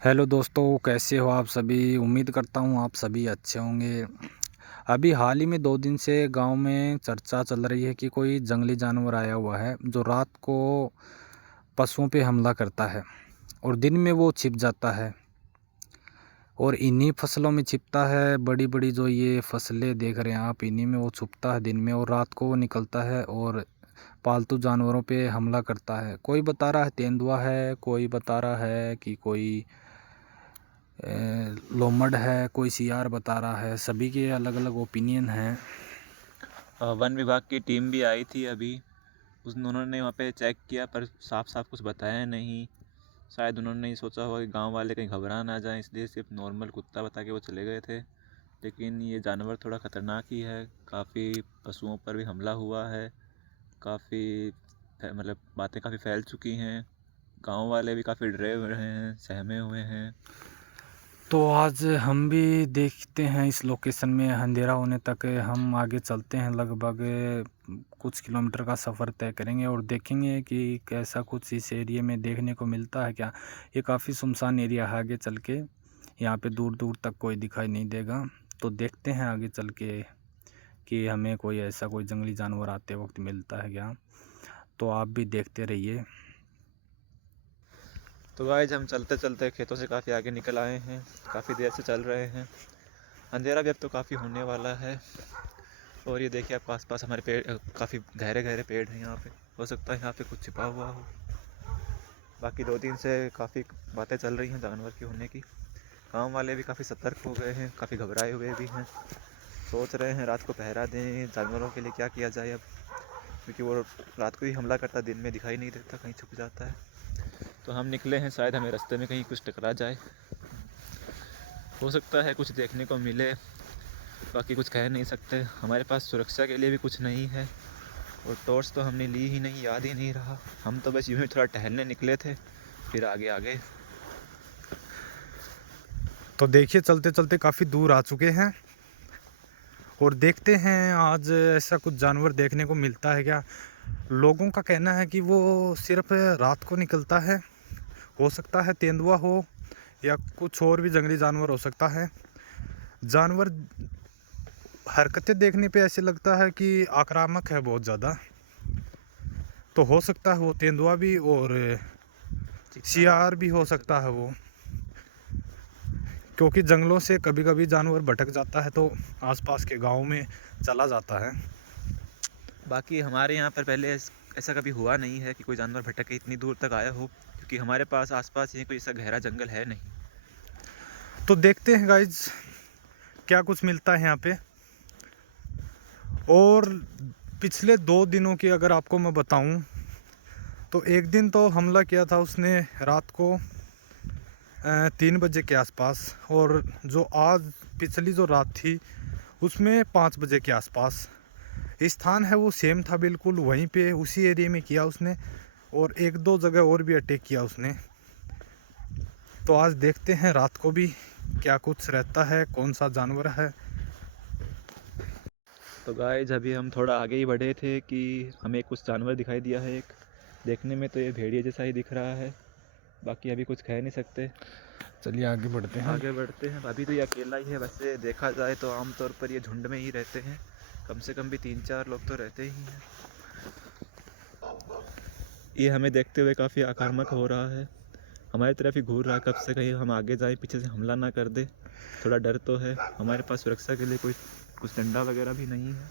Hello दोस्तों, कैसे हो आप सभी। उम्मीद करता हूँ आप सभी अच्छे होंगे। अभी हाल ही में 2 दिन से गांव में चर्चा चल रही है कि कोई जंगली जानवर आया हुआ है जो रात को पशुओं पे हमला करता है और दिन में वो छिप जाता है और इन्हीं फसलों में छिपता है। बड़ी बड़ी जो ये फसलें देख रहे हैं आप, इन्हीं में वो छुपता है दिन में और रात को वो निकलता है और पालतू जानवरों पे हमला करता है। कोई बता रहा है तेंदुआ है, कोई बता रहा है कि कोई लोमड़ है, कोई सियार बता रहा है। सभी के अलग अलग ओपिनियन हैं। वन विभाग की टीम भी आई थी अभी। उन्होंने वहाँ पे चेक किया पर साफ साफ कुछ बताया नहीं। शायद उन्होंने सोचा होगा कि गांव वाले कहीं घबरा ना जाएं, इसलिए सिर्फ नॉर्मल कुत्ता बता के वो चले गए थे। लेकिन ये जानवर थोड़ा ख़तरनाक ही है। काफ़ी पशुओं पर भी हमला हुआ है। काफ़ी मतलब बातें काफ़ी फैल चुकी हैं। गांव वाले भी काफ़ी डरे हुए हैं, सहमे हुए हैं। तो आज हम भी देखते हैं इस लोकेशन में। अंधेरा होने तक हम आगे चलते हैं, लगभग कुछ किलोमीटर का सफ़र तय करेंगे और देखेंगे कि कैसा कुछ इस एरिया में देखने को मिलता है क्या। ये काफ़ी सुनसान एरिया है। आगे चल के यहाँ पे दूर दूर तक कोई दिखाई नहीं देगा। तो देखते हैं आगे चल के कि हमें कोई ऐसा कोई जंगली जानवर आते वक्त मिलता है क्या। तो आप भी देखते रहिए। तो गाइस, हम चलते चलते खेतों से काफ़ी आगे निकल आए हैं। काफ़ी देर से चल रहे हैं। अंधेरा भी अब तो काफ़ी होने वाला है। और ये देखिए आपको आसपास हमारे पेड़ काफ़ी गहरे गहरे पेड़ हैं यहाँ पे। हो सकता है यहाँ पे कुछ छिपा हुआ हो। बाकी 2 दिन से काफ़ी बातें चल रही हैं जानवर के होने की। गांव वाले भी काफ़ी सतर्क हो गए हैं, काफ़ी घबराए हुए भी हैं। सोच रहे हैं रात को पहरा दें, जानवरों के लिए क्या किया जाए अब, क्योंकि वो रात को ही हमला करता, दिन में दिखाई नहीं देता, कहीं छुप जाता है। तो हम निकले हैं, शायद हमें रास्ते में कहीं कुछ टकरा जाए। हो सकता है कुछ देखने को मिले, बाकी कुछ कह नहीं सकते। हमारे पास सुरक्षा के लिए भी कुछ नहीं है और टॉर्च तो हमने ली ही नहीं, याद ही नहीं रहा। हम तो बस यूँ ही थोड़ा टहलने निकले थे, फिर आगे आ गए। तो देखिए, चलते चलते काफ़ी दूर आ चुके हैं और देखते हैं आज ऐसा कुछ जानवर देखने को मिलता है क्या। लोगों का कहना है कि वो सिर्फ रात को निकलता है। हो सकता है तेंदुआ हो या कुछ और भी जंगली जानवर हो सकता है। जानवर हरकतें देखने पे ऐसे लगता है कि आक्रामक है बहुत ज़्यादा। तो हो सकता है वो तेंदुआ भी और चित्ता भी सियार हो भी हो सकते सकता सभी। है वो, क्योंकि जंगलों से कभी कभी जानवर भटक जाता है तो आसपास के गांव में चला जाता है। बाकी हमारे यहाँ पर पहले ऐसा कभी हुआ नहीं है कि कोई जानवर भटक के इतनी दूर तक आया हो, क्योंकि हमारे पास आसपास ही कोई ऐसा गहरा जंगल है नहीं। तो देखते हैं गाइज क्या कुछ मिलता है यहाँ पे। और पिछले 2 दिनों की अगर आपको मैं बताऊं तो एक दिन तो हमला किया था उसने रात को 3 बजे के आसपास, और जो आज पिछली जो रात थी उसमें 5 बजे के आसपास। स्थान है वो सेम था, बिल्कुल वहीं पे उसी एरिया में किया उसने और एक दो जगह और भी अटैक किया उसने। तो आज देखते हैं रात को भी क्या कुछ रहता है, कौन सा जानवर है। तो गाइस, अभी हम थोड़ा आगे ही बढ़े थे कि हमें कुछ जानवर दिखाई दिया है एक। देखने में तो ये भेड़िए जैसा ही दिख रहा है, बाकी अभी कुछ कह नहीं सकते। चलिए आगे बढ़ते हैं। आगे बढ़ते हैं। अभी तो ये अकेला ही है, वैसे देखा जाए तो आमतौर पर ये झुंड में ही रहते हैं। कम से कम भी 3-4 लोग तो रहते ही हैं। ये हमें देखते हुए काफ़ी आक्रामक हो रहा है, हमारी तरफ ही घूर रहा है। कब से कहीं हम आगे जाएं, पीछे से हमला ना कर दे। थोड़ा डर तो है। हमारे पास सुरक्षा के लिए कोई कुछ डंडा वगैरह भी नहीं है।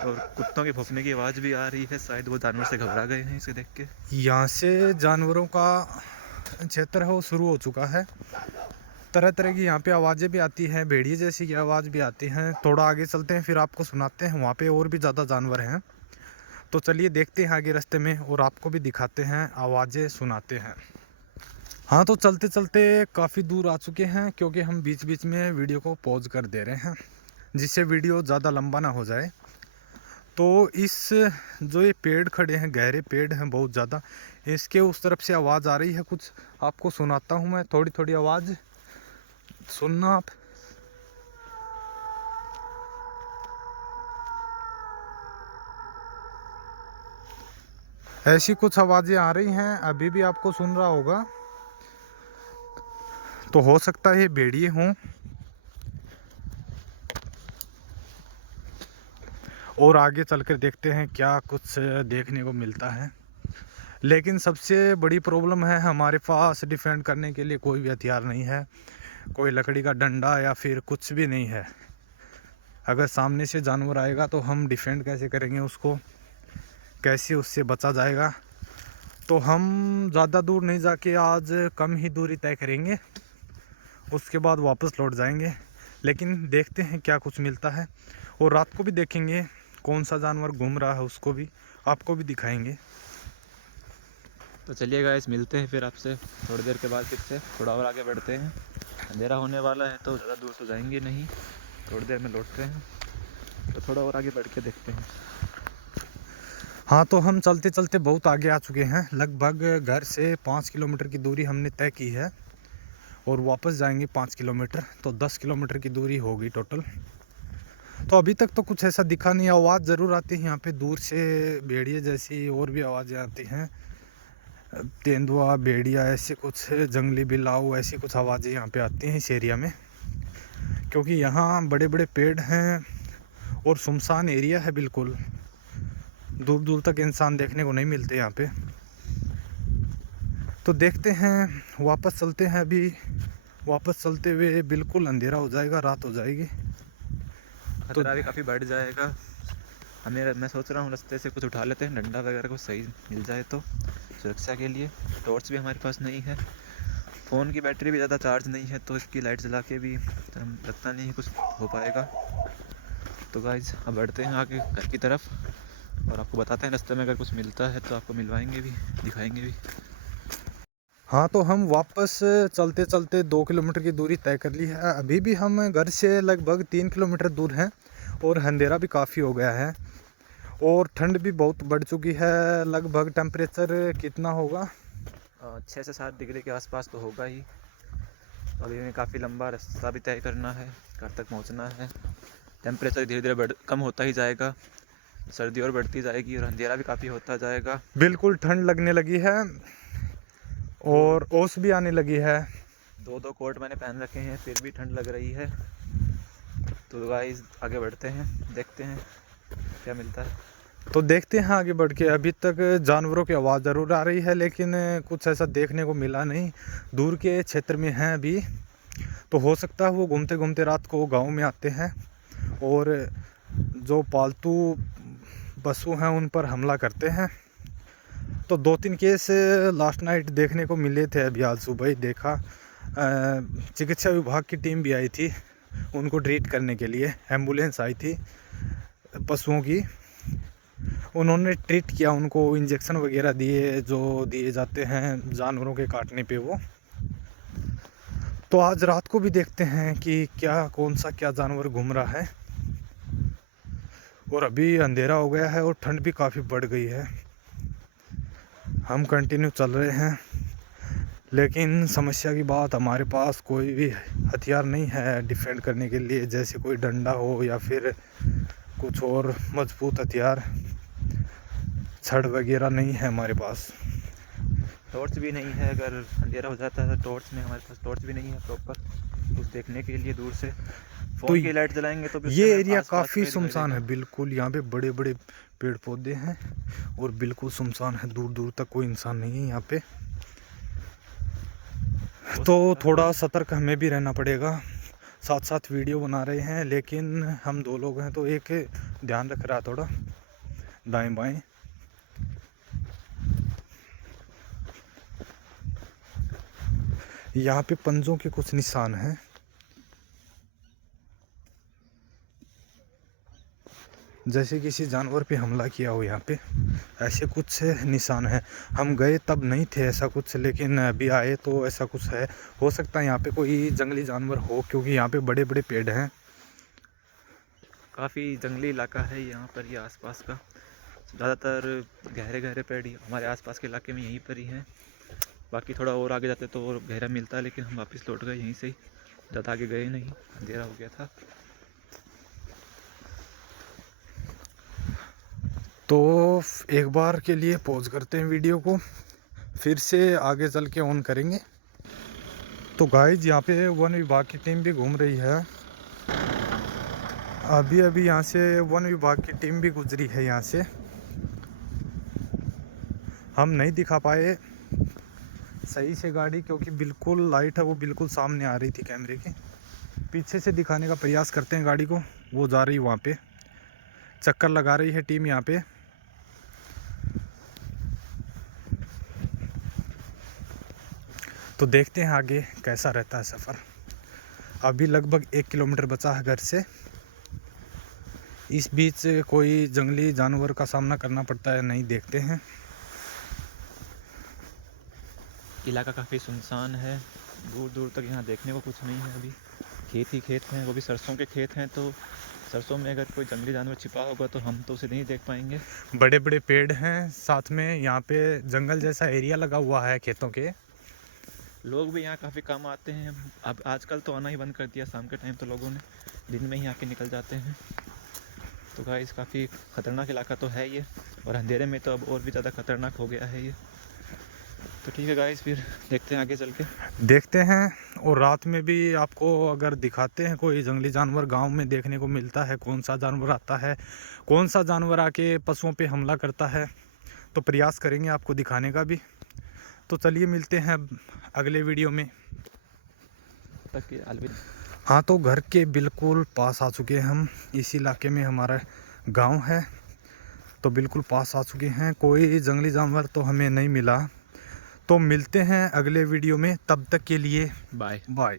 और कुत्तों के भौंकने की आवाज़ भी आ रही है, शायद वो जानवर से घबरा गए हैं इसे देख के। यहाँ से जानवरों का क्षेत्र है वो शुरू हो चुका है। तरह तरह की यहाँ पे आवाज़ें भी आती हैं, भेड़िए जैसी की आवाज़ भी आती हैं। थोड़ा आगे चलते हैं फिर आपको सुनाते हैं, वहाँ पे और भी ज़्यादा जानवर हैं। तो चलिए देखते हैं आगे रास्ते में और आपको भी दिखाते हैं, आवाज़ें सुनाते हैं। हाँ, तो चलते चलते काफ़ी दूर आ चुके हैं क्योंकि हम बीच बीच में वीडियो को पॉज कर दे रहे हैं जिससे वीडियो ज़्यादा लंबा ना हो जाए। तो इस जो ये पेड़ खड़े हैं, गहरे पेड़ हैं बहुत ज़्यादा, इसके उस तरफ से आवाज़ आ रही है कुछ। आपको सुनाता हूँ मैं, थोड़ी थोड़ी आवाज़ सुनना आप। ऐसी कुछ आवाज़ें आ रही हैं, अभी भी आपको सुन रहा होगा। तो हो सकता है ये भेड़िए हों, और आगे चलकर देखते हैं क्या कुछ देखने को मिलता है। लेकिन सबसे बड़ी प्रॉब्लम है, हमारे पास डिफेंड करने के लिए कोई भी हथियार नहीं है, कोई लकड़ी का डंडा या फिर कुछ भी नहीं है। अगर सामने से जानवर आएगा तो हम डिफेंड कैसे करेंगे उसको, कैसे उससे बचा जाएगा। तो हम ज़्यादा दूर नहीं जाके आज कम ही दूरी तय करेंगे, उसके बाद वापस लौट जाएंगे। लेकिन देखते हैं क्या कुछ मिलता है, और रात को भी देखेंगे कौन सा जानवर घूम रहा है, उसको भी आपको भी दिखाएंगे। तो चलिए गाइस, मिलते हैं फिर आपसे थोड़ी देर के बाद। फिर से थोड़ा और आगे बढ़ते हैं, अंधेरा होने वाला है तो ज़्यादा दूर तो जाएंगे नहीं, थोड़ी देर में लौटते हैं। तो थोड़ा और आगे बढ़ के देखते हैं। हाँ, तो हम चलते चलते बहुत आगे आ चुके हैं। लगभग घर से 5 किलोमीटर की दूरी हमने तय की है, और वापस जाएंगे 5 किलोमीटर, तो 10 किलोमीटर की दूरी होगी टोटल। तो अभी तक तो कुछ ऐसा दिखा नहीं। आवाज़ ज़रूर आती है यहाँ पे दूर से, भेड़िए जैसी और भी आवाज़ें आती हैं, तेंदुआ, भेड़िया, ऐसे कुछ जंगली बिलाऊ, ऐसी कुछ आवाज़ें यहाँ पे आती हैं इस एरिया में, क्योंकि यहाँ बड़े बड़े पेड़ हैं और सुनसान एरिया है बिल्कुल। दूर दूर तक इंसान देखने को नहीं मिलते यहाँ पे। तो देखते हैं, वापस चलते हैं। अभी वापस चलते हुए बिल्कुल अंधेरा हो जाएगा, रात हो जाएगी। खतरा भी काफ़ी बढ़ जाएगा। मैं सोच रहा हूँ रास्ते से कुछ उठा लेते हैं, डंडा वगैरह कुछ सही मिल जाए तो सुरक्षा के लिए। टॉर्च भी हमारे पास नहीं है, फ़ोन की बैटरी भी ज़्यादा चार्ज नहीं है, तो इसकी लाइट जला के भी लगता नहीं कुछ हो पाएगा। तो गाइस, अब बढ़ते हैं आगे घर की तरफ, और आपको बताते हैं रास्ते में अगर कुछ मिलता है तो आपको मिलवाएंगे भी, दिखाएंगे भी। हाँ, तो हम वापस चलते चलते 2 किलोमीटर की दूरी तय कर ली है। अभी भी हम घर से लगभग 3 किलोमीटर दूर हैं, और अंधेरा भी काफ़ी हो गया है, और ठंड भी बहुत बढ़ चुकी है। लगभग टेम्परेचर कितना होगा? 6 से 7 डिग्री के आसपास तो होगा ही। अभी हमें काफ़ी लंबा रास्ता भी तय करना है, घर तक पहुंचना है। टेम्परेचर धीरे धीरे कम होता ही जाएगा, सर्दी और बढ़ती जाएगी, और अंधेरा भी काफ़ी होता जाएगा। बिल्कुल ठंड लगने लगी है, और ओस भी आने लगी है। 2 कोट मैंने पहन रखे हैं, फिर भी ठंड लग रही है। तो गाइस, आगे बढ़ते हैं, देखते हैं क्या मिलता है। तो देखते हैं आगे बढ़ के। अभी तक जानवरों की आवाज़ ज़रूर आ रही है, लेकिन कुछ ऐसा देखने को मिला नहीं। दूर के क्षेत्र में हैं अभी, तो हो सकता है वो घूमते घूमते रात को गांव में आते हैं, और जो पालतू पशु हैं उन पर हमला करते हैं। तो 2-3 केस लास्ट नाइट देखने को मिले थे। अभी आज सुबह ही देखा, चिकित्सा विभाग की टीम भी आई थी उनको ट्रीट करने के लिए। एम्बुलेंस आई थी पशुओं की, उन्होंने ट्रीट किया, उनको इंजेक्शन वगैरह दिए जो दिए जाते हैं जानवरों के काटने पे वो। तो आज रात को भी देखते हैं कि कौन सा जानवर घूम रहा है। और अभी अंधेरा हो गया है और ठंड भी काफ़ी बढ़ गई है। हम कंटिन्यू चल रहे हैं, लेकिन समस्या की बात, हमारे पास कोई भी हथियार नहीं है डिफेंड करने के लिए, जैसे कोई डंडा हो या फिर कुछ और मजबूत हथियार। छड़ वगैरह नहीं है हमारे पास। टॉर्च भी नहीं है, अगर अंधेरा हो जाता है तो टॉर्च में हमारे पास टॉर्च भी नहीं है प्रॉपर कुछ देखने के लिए दूर से। फ़ोन की लाइट जलाएंगे तो भी ये उससे एरिया आसपास काफ़ी का ही दिखाई सुनसान है देगा। बिल्कुल। यहाँ पे बड़े बड़े पेड़ पौधे हैं और बिल्कुल सुनसान है, दूर दूर तक कोई इंसान नहीं है यहाँ पे। हो तो सकता है थोड़ा सतर्क हमें भी रहना पड़ेगा। साथ साथ वीडियो बना रहे हैं, लेकिन हम 2 लोग हैं तो एक ध्यान रख रहा है थोड़ा दाएं बाएं। यहाँ पे पंजों के कुछ निशान हैं, जैसे किसी जानवर पे हमला किया हो। यहाँ पे ऐसे कुछ निशान हैं। हम गए तब नहीं थे ऐसा कुछ, लेकिन अभी आए तो ऐसा कुछ है। हो सकता है यहाँ पे कोई जंगली जानवर हो, क्योंकि यहाँ पे बड़े बड़े पेड़ हैं। काफ़ी जंगली इलाका है यहाँ पर, ये आसपास का ज़्यादातर गहरे गहरे पेड़ ही हमारे आसपास के इलाके में यहीं पर ही हैं। बाकी थोड़ा और आगे जाते तो और गहरा मिलता है, लेकिन हम वापस लौट गए यहीं से ही, ज़्यादा आगे गए नहीं, अंधेरा हो गया था। तो एक बार के लिए पॉज करते हैं वीडियो को, फिर से आगे चल के ऑन करेंगे। तो गाइस यहाँ पे वन विभाग की टीम भी घूम रही है। अभी अभी यहाँ से वन विभाग की टीम भी गुजरी है यहाँ से। हम नहीं दिखा पाए सही से गाड़ी, क्योंकि बिल्कुल लाइट है वो बिल्कुल सामने आ रही थी कैमरे के। पीछे से दिखाने का प्रयास करते हैं गाड़ी को। वो जा रही वहाँ पे, चक्कर लगा रही है टीम यहाँ पे। तो देखते हैं आगे कैसा रहता है सफ़र। अभी लगभग 1 किलोमीटर बचा है घर से। इस बीच कोई जंगली जानवर का सामना करना पड़ता है नहीं, देखते हैं। इलाका काफ़ी सुनसान है, दूर दूर तक यहाँ देखने को कुछ नहीं है। अभी खेत ही खेत हैं, वो भी सरसों के खेत हैं। तो सरसों में अगर कोई जंगली जानवर छिपा होगा तो हम तो उसे नहीं देख पाएंगे। बड़े बड़े पेड़ हैं साथ में, यहाँ पे जंगल जैसा एरिया लगा हुआ है खेतों के। लोग भी यहाँ काफ़ी कम आते हैं। अब आजकल तो आना ही बंद कर दिया, शाम के टाइम तो लोगों ने दिन में ही आके निकल जाते हैं। तो गाइस काफ़ी ख़तरनाक इलाका तो है ये, और अंधेरे में तो अब और भी ज़्यादा ख़तरनाक हो गया है ये। तो ठीक है गाइस, फिर देखते हैं आगे चल के। देखते हैं। और रात में भी आपको अगर दिखाते हैं कोई जंगली जानवर गांव में देखने को मिलता है, कौन सा जानवर आता है, कौन सा जानवर आके पशुओं पे हमला करता है, तो प्रयास करेंगे आपको दिखाने का भी। तो चलिए मिलते हैं अगले वीडियो में। तक कि अलविदा। हाँ, तो घर के बिल्कुल पास आ चुके हैं हम। इस इलाके में हमारा गांव है, तो बिल्कुल पास आ चुके हैं। कोई जंगली जानवर तो हमें नहीं मिला। तो मिलते हैं अगले वीडियो में, तब तक के लिए बाय। बाय।